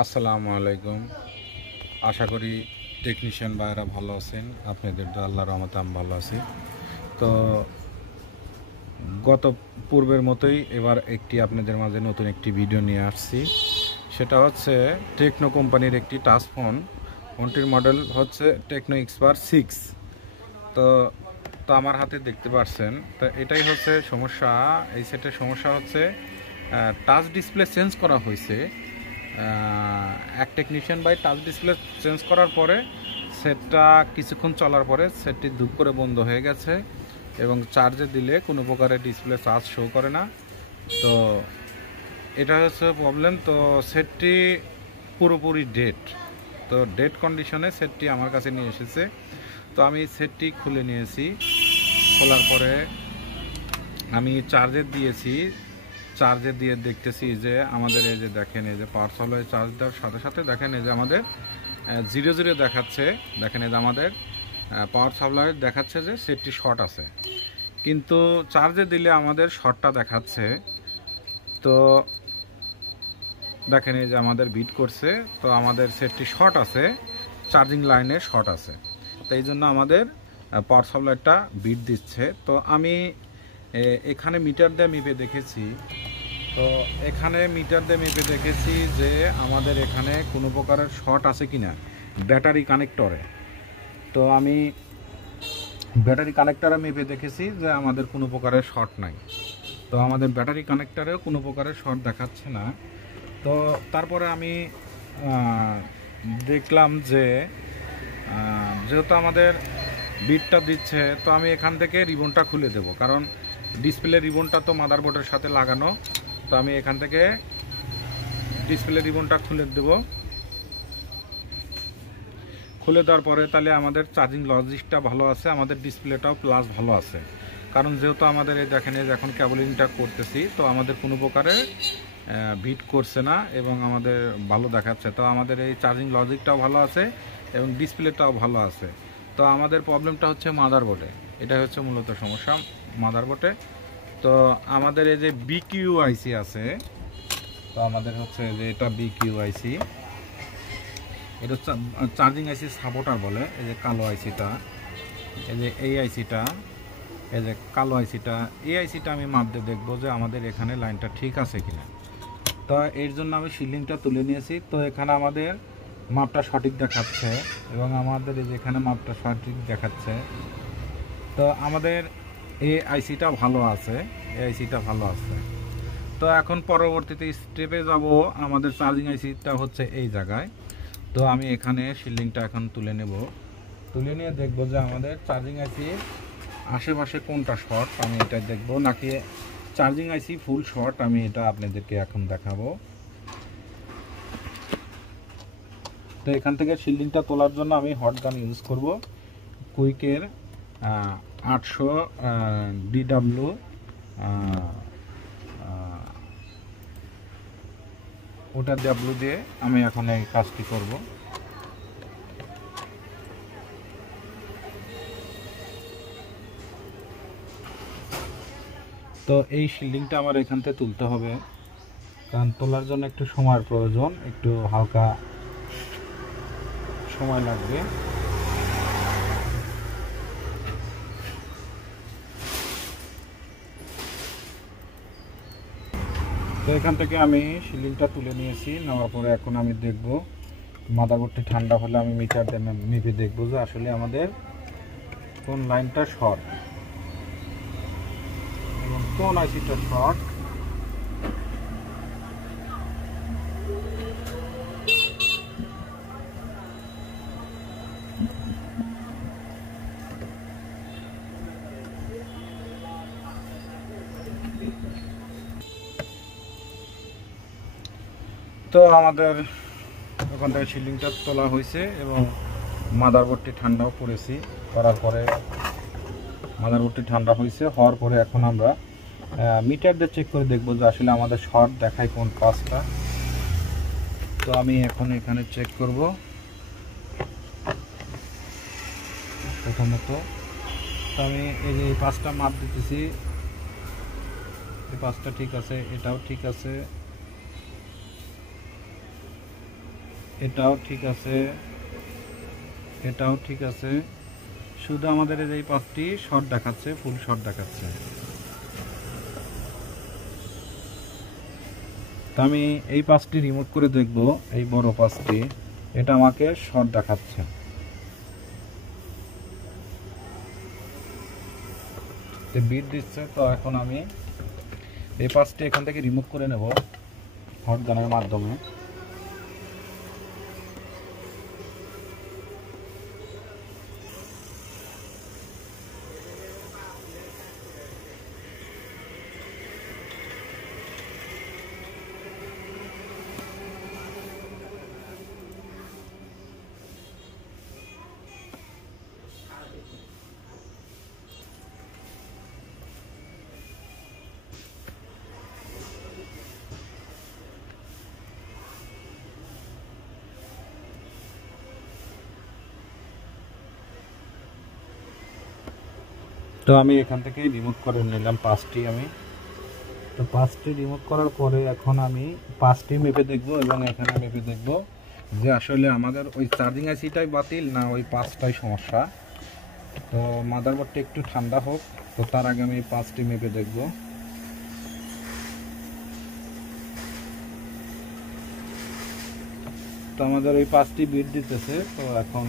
আসসালামু আলাইকুম। আশা করি টেকনিশিয়ান ভাইয়েরা ভালো আছেন। আপনাদের তো আল্লাহর রহমতে আমি ভালো আছি। তো গত পূর্বের মতোই এবার আপনাদের মাঝে নতুন একটি ভিডিও নিয়ে আসছি। সেটা হচ্ছে টেকনো কোম্পানির একটি টাচ ফোন। ফোনটির মডেল হচ্ছে টেকনো এক্সপার 6। তো তো আমার হাতে দেখতে পাচ্ছেন, তো এটাই হচ্ছে সমস্যা। এই সেটের সমস্যা হচ্ছে টাচ ডিসপ্লে চেঞ্জ করা হয়েছে। এক technician by touch display change করার পরে সেটটা কিছুক্ষণ চলার পরে সেটটি ধূপ করে বন্ধ হয়ে গেছে এবং চার্জে দিলে কোনো প্রকারের ডিসপ্লে চার্জ শো করে না। তো এটা হচ্ছে প্রবলেম। তো সেটটি পুরোপুরি ডেড। তো ডেড কন্ডিশনে সেটটি আমার কাছে নিয়ে এসেছে। তো আমি সেটটি খুলে নিয়েছি। খোলার পরে আমি চার্জে দিয়েছি। চার্জে দিয়ে দেখতেছি যে আমাদের এই যে দেখেন, এই যে পাওয়ার সাপ্লাই চার্জ দেওয়ার সাথে সাথে দেখেন এই যে আমাদের 0 দেখাচ্ছে। দেখেন এই যে আমাদের পাওয়ার সাপ্লাই দেখাচ্ছে যে সেটটি শর্ট আছে, কিন্তু চার্জে দিলে আমাদের শর্টটা দেখাচ্ছে। তো দেখেন এই যে আমাদের বিট করছে। তো আমাদের সেটটি শর্ট আছে, চার্জিং লাইনে শর্ট আছে। তো এই জন্য আমাদের পাওয়ার সাপ্লাইটা বিট দিচ্ছে। তো আমি এখানে মিটার দিয়ে মেপে দেখেছি। তো এখানে মিটার দিয়ে মেপে দেখেছি যে আমাদের এখানে কোনো প্রকারের শর্ট আছে কিনা ব্যাটারি কানেক্টরে। তো আমি ব্যাটারি কানেক্টরে মেপে দেখেছি যে আমাদের কোনো প্রকারের শর্ট নাই। তো আমাদের ব্যাটারি কানেক্টরেও কোনো প্রকারের শর্ট দেখাচ্ছে না। তো তারপরে আমি দেখলাম যে যেহেতু আমাদের বিটটা দিচ্ছে, তো আমি এখান থেকে রিবনটা খুলে দেব, কারণ ডিসপ্লে রিবনটা তো মাদারবোর্ডের সাথে লাগানো। তো আমি এখান থেকে ডিসপ্লে রিবনটা খুলে দেব। খুলে দেওয়ার পরে তাহলে আমাদের চার্জিং লজিকটা ভালো আছে, আমাদের ডিসপ্লেটাও প্লাস ভালো আছে। কারণ যেহেতু আমাদের এই দেখেন এখন ক্যাবলিংটা করতেছি, তো আমাদের কোনো প্রকারে বিট করছে না এবং আমাদের ভালো দেখাচ্ছে। তো আমাদের এই চার্জিং লজিকটাও ভালো আছে এবং ডিসপ্লেটাও ভালো আছে। তো আমাদের প্রবলেমটা হচ্ছে মাদারবোর্ডে। এটা হচ্ছে মূলত সমস্যা মাদারবোর্ডে। তো আমাদের এই যে BQIC আছে, তো আমাদের হচ্ছে যে এটা BQIC, এটা চার্জিং আইসি সাপোর্টার বলে। এই যে কালো আইসিটা, এই যে এই আইসিটা, এই যে কালো আইসিটা, এই আইসিটা আমি মাপ দিয়ে দেখবো যে আমাদের এখানে লাইনটা ঠিক আছে কিনা। তো এর জন্য আমি শিলিংটা তুলে নিয়েছি। তো এখানে আমাদের মাপটা সঠিক দেখাচ্ছে এবং আমাদের এই যে এখানে মাপটা সঠিক দেখাচ্ছে। তো আমাদের এই আইসিটা ভালো আছে, এই আইসিটা ভালো আছে। তো এখন পরবর্তীতে স্টেপে যাব। আমাদের চার্জিং আইসিটা হচ্ছে এই জায়গায়। তো আমি এখানে শিলিংটা এখন তুলে নেব। তুলে নিয়ে দেখব যে আমাদের চার্জিং আইসি আশেপাশে কোনটা শর্ট, আমি এটা দেখব, নাকি চার্জিং আইসি ফুল শর্ট আমি এটা আপনাদেরকে এখন দেখাবো। তো এখান থেকে শিলিংটা তোলার জন্য আমি হট গান ইউজ করব, কুইকের 800 DW ওটা ডাব্লু দিয়ে আমি এখন এই কাজটি করব। তো এই শিল্ডিংটা আমার এখান থেকে তুলতে হবে, কারণ তোলার জন্য একটু সময়ের প্রয়োজন, একটু হালকা সময় লাগবে। তো এখান থেকে আমি শিলিংটা তুলে নিয়েছি। নেওয়ার পরে এখন আমি দেখব, মাদারবোর্ডটি ঠান্ডা হলে আমি মিটার দিয়ে মেপে দেখবো যে আসলে আমাদের কোন লাইনটা শর্ট এবং কোন আইসিটা শর্ট। তো আমাদের ওখান থেকে শিলিংটা তোলা হয়েছে এবং মাদারবোর্ডটি ঠান্ডাও পড়েছি। করার পরে মাদারবোর্ডটি ঠান্ডা হয়েছে, হওয়ার পরে এখন আমরা মিটার দিয়ে চেক করে দেখবো যে আসলে আমাদের শর্ট দেখায় কোন পাঁচটা। তো আমি এখন এখানে চেক করব। প্রথমত তো আমি এই যে পাঁচটা মাপ দিতেছি, এই পাঁচটা ঠিক আছে, এটাও ঠিক আছে, এটাও ঠিক আছে, এটাও ঠিক আছে, শুধু আমাদের এই 5টি শর্ট দেখাচ্ছে, ফুল শর্ট দেখাচ্ছে। তো আমি এই 5টি রিমুভ করে দেখব, এই বড় 5টি, এটা আমাকে শর্ট দেখাচ্ছে। বিট দিচ্ছে। তো এখন আমি এই 5টি এখান থেকে রিমুভ করে নেব হট গানের মাধ্যমে। তো আমি এখান থেকে রিমুভ করে নিলাম 5টি। আমি তো 5টি রিমুভ করার পরে এখন আমি 5টি মেপে দেখব এবং এখানে মেপে দেখব যে আসলে আমাদের ওই চার্জিং আইসিটাই বাতিল না ওই 5টাই সমস্যা। তো মাদারবোর্ডটা একটু ঠান্ডা হোক, তো তার আগে আমি 5টি মেপে দেখব। তো আমাদের ওই 5টি বিট দিতেছে। তো এখন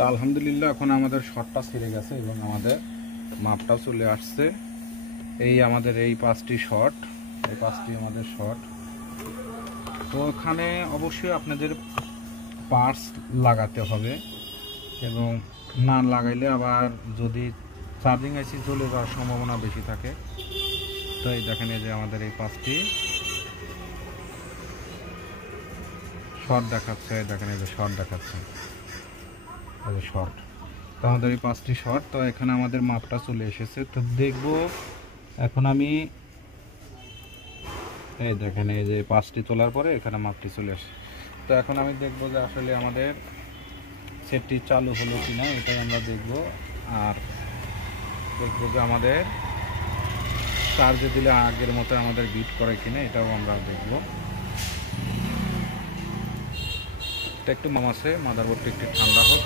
তো আলহামদুলিল্লাহ এখন আমাদের শর্টটা ছেড়ে গেছে এবং আমাদের মাপটাও চলে আসছে। এই আমাদের এই 5টি শর্ট, এই 5টি আমাদের শর্ট। তো ওখানে অবশ্যই আপনাদের পার্টস লাগাতে হবে এবং না লাগাইলে আবার যদি চার্জিং আইসি চলে যাওয়ার সম্ভাবনা বেশি থাকে। তো এই দেখেন এই যে আমাদের এই 5টি শর্ট দেখাচ্ছে, দেখেন এই যে শর্ট দেখাচ্ছে, এই যে শর্ট। তো আমাদের এই 5টি শর্ট। তো এখানে আমাদের মাপটা চলে এসেছে। তো দেখব এখন আমি, এই দেখেন এই যে 5টি তোলার পরে এখানে মাপটি চলে আসে। তো এখন আমি দেখব যে আসলে আমাদের সেটটি চালু হলো কিনা, এটাই আমরা দেখব। আর দেখব যে আমাদের চার্জে দিলে আগের মতো আমাদের বিট করে কিনা, এটাও আমরা দেখব। এটা একটু আছে, মাদারবোর্ডটি একটু ঠান্ডা হোক।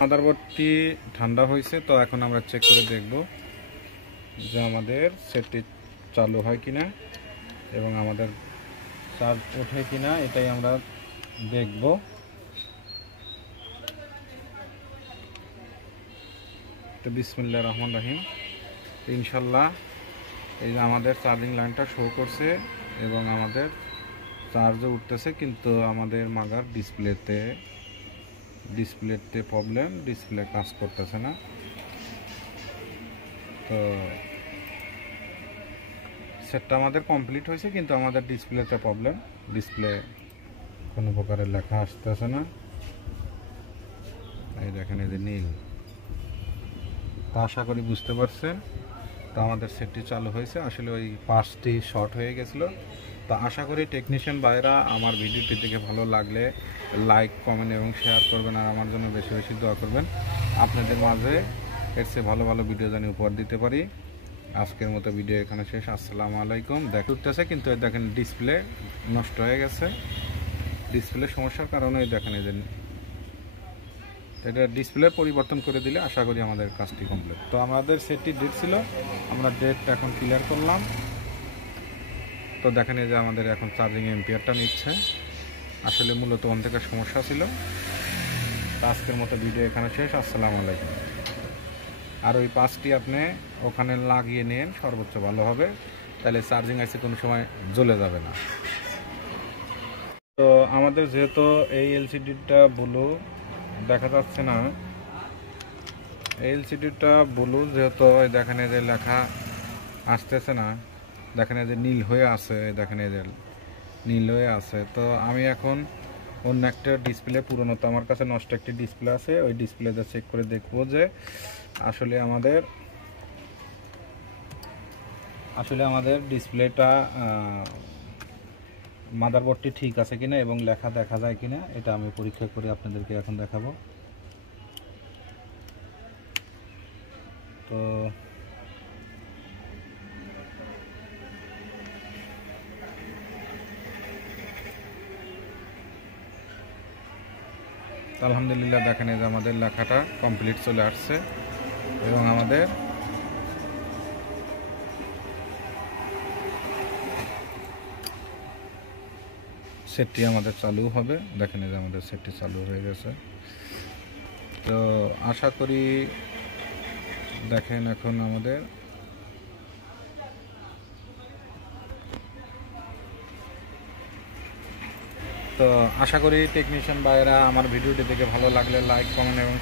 মাদারবোর্ডটি ঠান্ডা হয়েছে। তো এখন আমরা চেক করে দেখব যে আমাদের সেটটি চালু হয় কিনা এবং আমাদের চার্জ ওঠে কিনা, এটাই আমরা দেখব। তো বিসমিল্লাহির রহমানির রহিম। ইনশাল্লাহ এই যে আমাদের চার্জিং লাইনটা শো করছে এবং আমাদের চার্জও উঠতেছে, কিন্তু আমাদের মাগার ডিসপ্লেতে প্রবলেম, ডিসপ্লে কাজ করতেছে না। তো সেটটা আমাদের কমপ্লিট হয়েছে কিন্তু আমাদের ডিসপ্লেতে প্রবলেম, ডিসপ্লে কোনো প্রকারের লেখা আসতেছে না। এই দেখেন এই যে নীল। তো আশা করি বুঝতে পারছেন। তো আমাদের সেটটি চালু হয়েছে। আসলে ওই 5টি শর্ট হয়ে গেছিলো। তো আশা করি টেকনিশিয়ান ভাইরা আমার ভিডিওটি দেখে ভালো লাগলে লাইক, কমেন্ট এবং শেয়ার করবেন, আর আমার জন্য বেশি বেশি দোয়া করবেন। আপনাদের মাঝে এর চেয়ে ভালো ভালো ভিডিও জানি উপহার দিতে পারি। আজকের মতো ভিডিও এখানে শেষ। আসসালামু আলাইকুম। দেখতেছে কিন্তু দেখেন ডিসপ্লে নষ্ট হয়ে গেছে। ডিসপ্লে সমস্যার কারণে দেখেন এই যে এটা ডিসপ্লে পরিবর্তন করে দিলে আশা করি আমাদের কাজটি কমপ্লিট। তো আমাদের সেটটি ডেট ছিল, আমরা ডেটটা এখন ক্লিয়ার করলাম। তো দেখেন এই যে আমাদের এখন চার্জিং এম্পিয়ারটা নিচ্ছে। আসলে মূলত অন্ধকার সমস্যা ছিল। আজকের মতো ভিডিও এখানে শেষ। আসসালামু আলাইকুম। আর ওই 5টি আপনি ওখানে লাগিয়ে নেন, সর্বোচ্চ ভালো হবে, তাহলে চার্জিং আইসি কোনো সময় জ্বলে যাবে না। তো আমাদের যেহেতু এই এলসিডিটা ব্লু দেখা যাচ্ছে না, এই এলসিডিটা ব্লু যেহেতু দেখেন এই যে লেখা আসতেছে না, দেখেন এই যে নীল হয়ে আছে, দেখেন এই যে নীল হয়ে আছে। তো আমি এখন অন্য একটা ডিসপ্লে, পুরনো তো আমার কাছে নষ্ট একটি ডিসপ্লে আছে, ওই ডিসপ্লেটা চেক করে দেখবো যে আসলে আমাদের ডিসপ্লেটা মাদারবোর্ডটি ঠিক আছে কিনা এবং লেখা দেখা যায় কিনা, এটা আমি পরীক্ষা করে আপনাদেরকে এখন দেখাবো। তো আলহামদুলিল্লাহ দেখেন এই যে আমাদের লেখাটা কমপ্লিট চলে আসছে এবং আমাদের সেটটি আমাদের চালু হবে। দেখেন এই যে আমাদের সেটটি চালু হয়ে গেছে। তো আশা করি দেখেন এখন আমাদের তো আশা করি টেকনিশিয়ান ভাইয়েরা আমার ভিডিওটি দেখে ভালো লাগলে লাইক কমেন্ট এবং